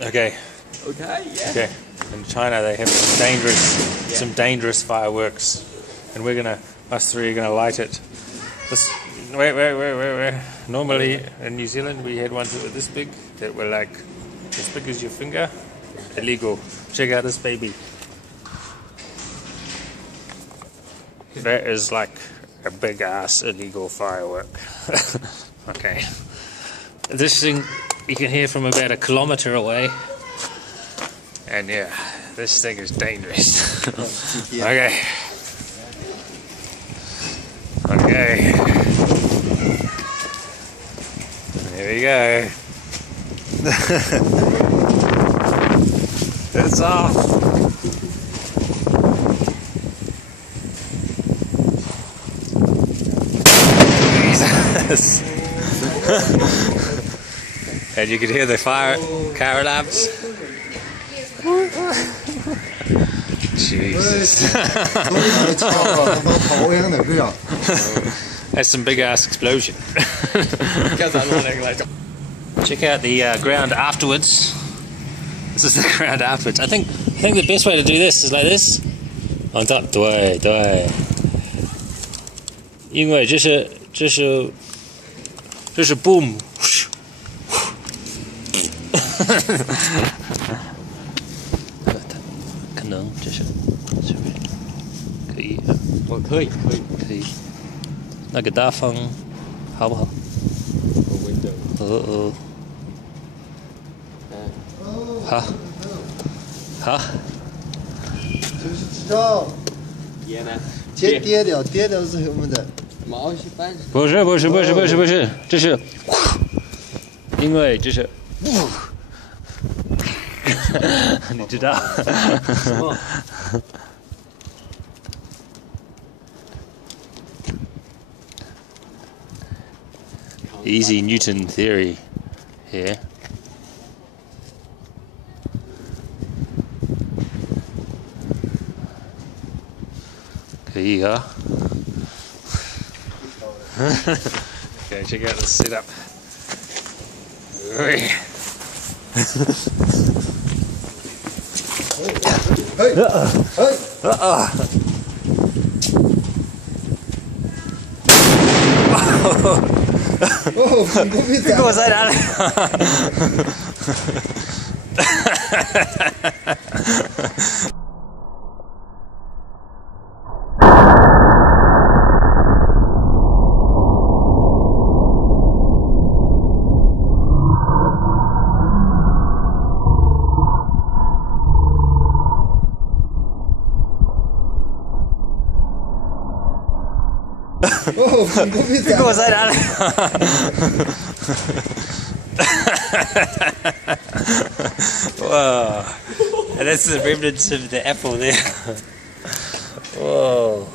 Okay. Okay, yeah. Okay. In China they have some dangerous fireworks, and us three are gonna light it. Wait. Normally in New Zealand we had ones that were this big, that were like as big as your finger. Illegal. Check out this baby. That is like a big ass illegal firework. Okay. This thing you can hear from about 1 kilometer away. And yeah, this thing is dangerous. Okay. Okay. Here we go. It's off. Jesus. And you can hear the car alarms. Jesus. That's some big ass explosion. Check out the ground afterwards. This is the ground afterwards. I think the best way to do this is like this. On top, 对。因为这是 boom. 可能这是不是可以？我可以。那个大风好不好？好。就是知道。爹呢？跌掉是什么的？毛细斑。不是，这是，因为这是，你知道？什么？Easy Newton theory here. Okay, check out the setup. Cái cô dây đã này. Cái cô dây đã này. Whoa, and that's the remnants of the apple there. Whoa.